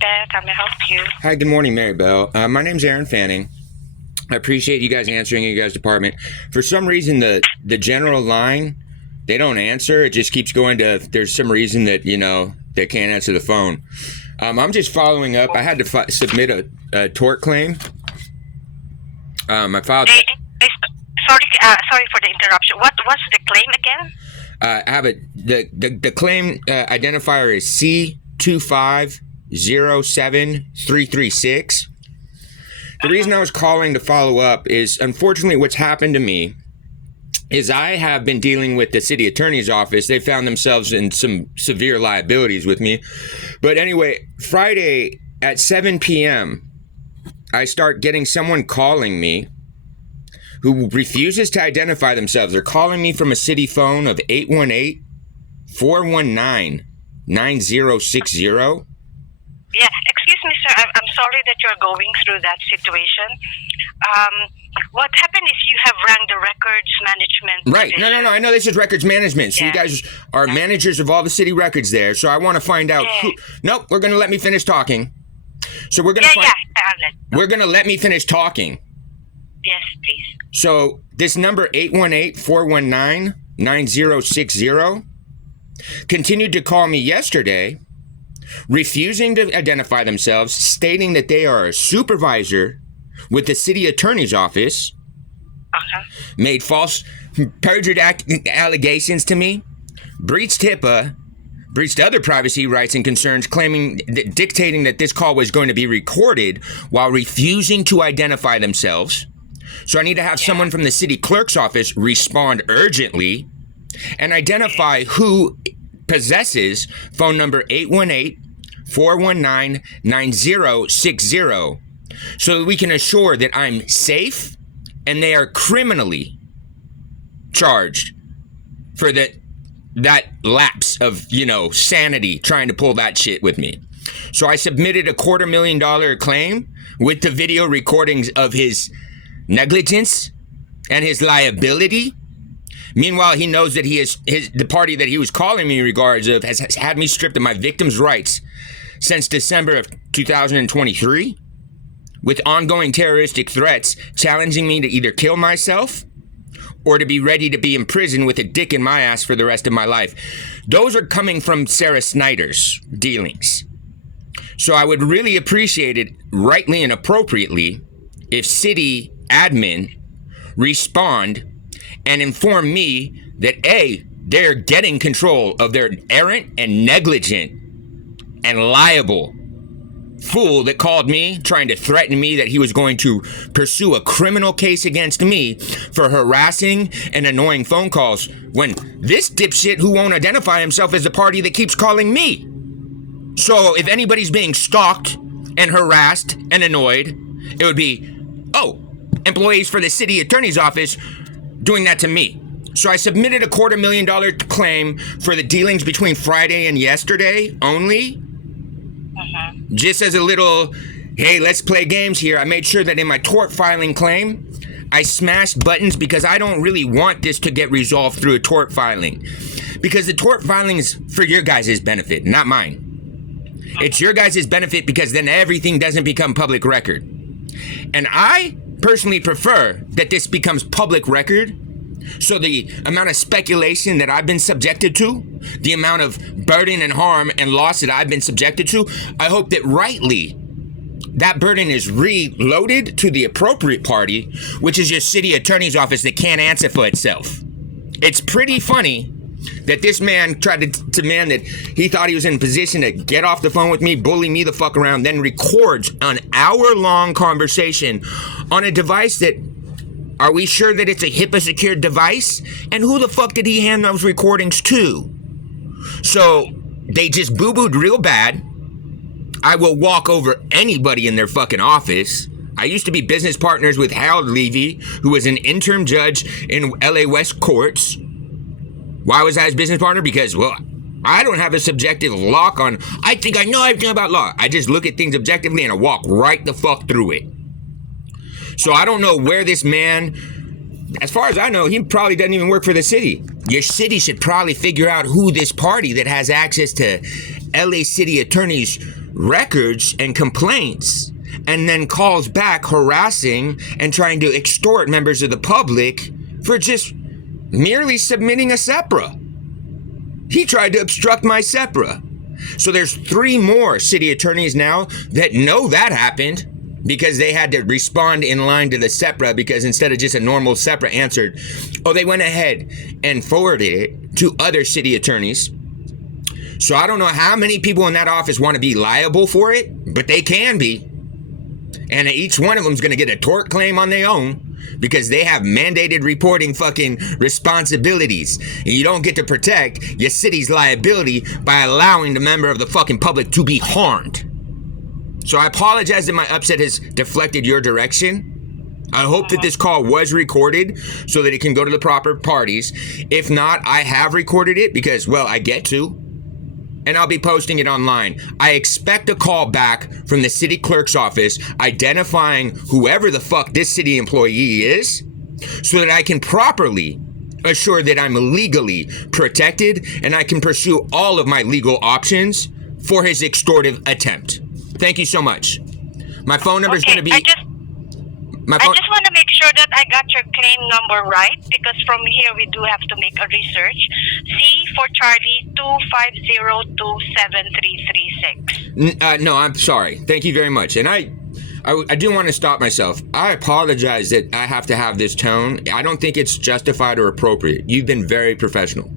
Beth. How may I help you? Hi, good morning, Mary Bell. My name's Aaron Fanning. I appreciate you guys answering in your guys' department. For some reason, the general line, they don't answer. It just keeps going to, if there's some reason that, they can't answer the phone. I'm just following up. I had to submit a tort claim. I filed... Sorry for the interruption. What's the claim again? I have the claim identifier is C2507336. The reason I was calling to follow up is, unfortunately, what's happened to me is I have been dealing with the city attorney's office. They found themselves in some severe liabilities with me. But anyway, Friday at 7 p.m., I start getting someone calling me who refuses to identify themselves. They're calling me from a city phone of 818-419-9060. Yeah, excuse me, sir. I'm sorry that you're going through that situation. What happened if you have rang the records management? Right. Division? No. I know this is records management. So you guys are managers of all the city records there. So I want to find out who... Nope, we're going to let me finish talking. So we're going to we're going to let me finish talking. Yes, please. So this number 818-419-9060 continued to call me yesterday, refusing to identify themselves, stating that they are a supervisor with the city attorney's office, made false perjured allegations to me, breached HIPAA, breached other privacy rights and concerns, dictating that this call was going to be recorded while refusing to identify themselves. So I need to have someone from the city clerk's office respond urgently and identify who possesses phone number 818-419-9060 so that we can assure that I'm safe and they are criminally charged for that lapse of, sanity trying to pull that shit with me. So I submitted a $250,000 claim with the video recordings of his negligence and his liability. Meanwhile, he knows that the party that he was calling me in regards of has had me stripped of my victim's rights since December of 2023, with ongoing terroristic threats, challenging me to either kill myself or to be ready to be in prison with a dick in my ass for the rest of my life. Those are coming from Sarah Snyder's dealings. So I would really appreciate it, rightly and appropriately, if city admin respond and inform me that A, they're getting control of their errant and negligent and liable fool that called me trying to threaten me that he was going to pursue a criminal case against me for harassing and annoying phone calls, when this dipshit who won't identify himself is the party that keeps calling me. So if anybody's being stalked and harassed and annoyed, it would be, employees for the city attorney's office doing that to me. So I submitted a $250,000 claim for the dealings between Friday and yesterday only. Just as a little, hey, let's play games here. I made sure that in my tort filing claim, I smashed buttons because I don't really want this to get resolved through a tort filing. Because the tort filing is for your guys' benefit, not mine. It's your guys' benefit because then everything doesn't become public record. And I personally prefer that this becomes public record, so the amount of speculation that I've been subjected to, the amount of burden and harm and loss that I've been subjected to, I hope that rightly that burden is reloaded to the appropriate party, which is your city attorney's office that can't answer for itself. It's pretty funny that this man tried to demand that he thought he was in a position to get off the phone with me, bully me the fuck around, then records an hour-long conversation on a device that, are we sure that it's a HIPAA-secured device? And who the fuck did he hand those recordings to? So they just boo-booed real bad. I will walk over anybody in their fucking office. I used to be business partners with Harold Levy, who was an interim judge in LA West courts. Why was I his business partner? Because, well, I don't have a subjective lock on, I think I know everything about law. I just look at things objectively and I walk right the fuck through it. So I don't know where this man, as far as I know, he probably doesn't even work for the city. Your city should probably figure out who this party that has access to LA city attorney's records and complaints and then calls back harassing and trying to extort members of the public for just merely submitting a SEPRA. He tried to obstruct my SEPRA. So there's 3 more city attorneys now that know that happened because they had to respond in line to the SEPRA, because instead of just a normal SEPRA answered, they went ahead and forwarded it to other city attorneys. So I don't know how many people in that office want to be liable for it, but they can be. And each one of them is going to get a tort claim on their own because they have mandated reporting fucking responsibilities. And you don't get to protect your city's liability by allowing the member of the fucking public to be harmed. So I apologize that my upset has deflected your direction. I hope that this call was recorded so that it can go to the proper parties. If not, I have recorded it because, well, I get to. And I'll be posting it online. I expect a call back from the city clerk's office identifying whoever the fuck this city employee is so that I can properly assure that I'm legally protected and I can pursue all of my legal options for his extortive attempt. Thank you so much. My phone number is going to be... I just want to make sure that I got your claim number right, because from here we do have to make a research. C for Charlie 250273336. No, I'm sorry. Thank you very much. And I do want to stop myself. I apologize that I have to have this tone. I don't think it's justified or appropriate. You've been very professional.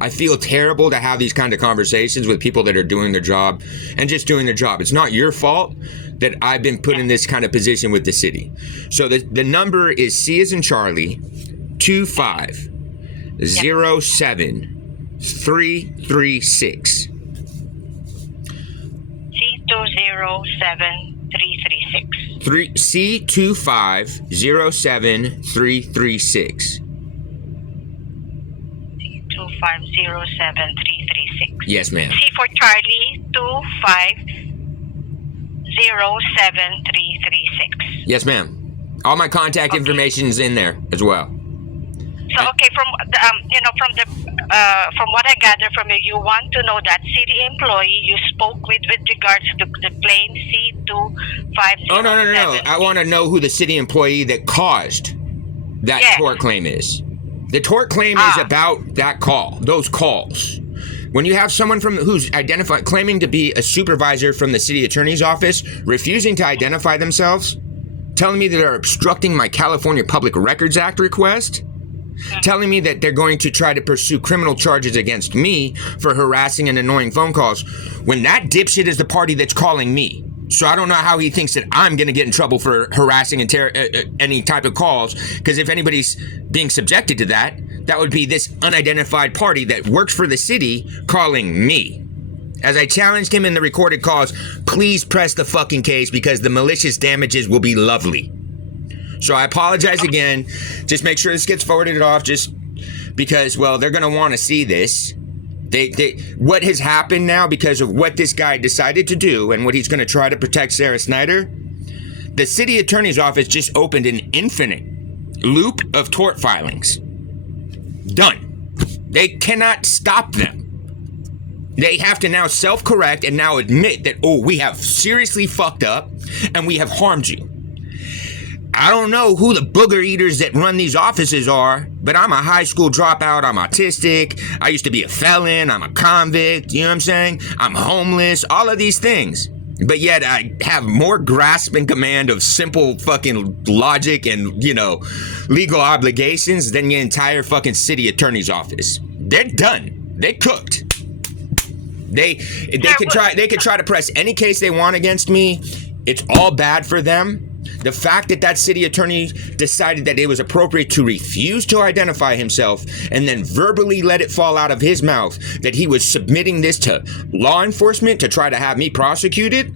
I feel terrible to have these kind of conversations with people that are doing their job and just doing their job. It's not your fault that I've been put in this kind of position with the city. So the number is C as in Charlie 2507336. C207336. C2507336. 2507336. Yes, ma'am. C for Charlie 2507336. Yes, ma'am. All my contact information is in there as well. So from what I gather from you, you want to know that city employee you spoke with regards to the claim C250. Oh no! I want to know who the city employee that caused that tort claim is. The tort claim is about that call, those calls. When you have someone who's identified, claiming to be a supervisor from the city attorney's office, refusing to identify themselves, telling me that they're obstructing my California Public Records Act request, telling me that they're going to try to pursue criminal charges against me for harassing and annoying phone calls, when that dipshit is the party that's calling me. So I don't know how he thinks that I'm going to get in trouble for harassing and any type of calls, because if anybody's being subjected to that, that would be this unidentified party that works for the city calling me. As I challenged him in the recorded calls, please press the fucking case because the malicious damages will be lovely. So I apologize again. Just make sure this gets forwarded off just because, well, they're going to want to see this. What has happened now because of what this guy decided to do and what he's going to try to protect Sarah Snyder, the city attorney's office just opened an infinite loop of tort filings. Done. They cannot stop them. They have to now self-correct and now admit that, we have seriously fucked up and we have harmed you. I don't know who the booger eaters that run these offices are, but I'm a high school dropout, I'm autistic, I used to be a felon, I'm a convict, you know what I'm saying? I'm homeless, all of these things. But yet I have more grasp and command of simple fucking logic and, legal obligations than the entire fucking city attorney's office. They're done. They cooked. They could try to press any case they want against me. It's all bad for them. The fact that city attorney decided that it was appropriate to refuse to identify himself and then verbally let it fall out of his mouth that he was submitting this to law enforcement to try to have me prosecuted,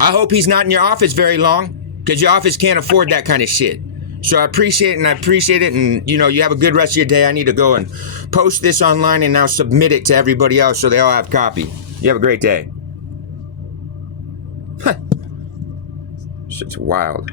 I hope he's not in your office very long, because your office can't afford that kind of shit. So I appreciate it, and you have a good rest of your day. I need to go and post this online and now submit it to everybody else so they all have copy. You have a great day. Shit's wild.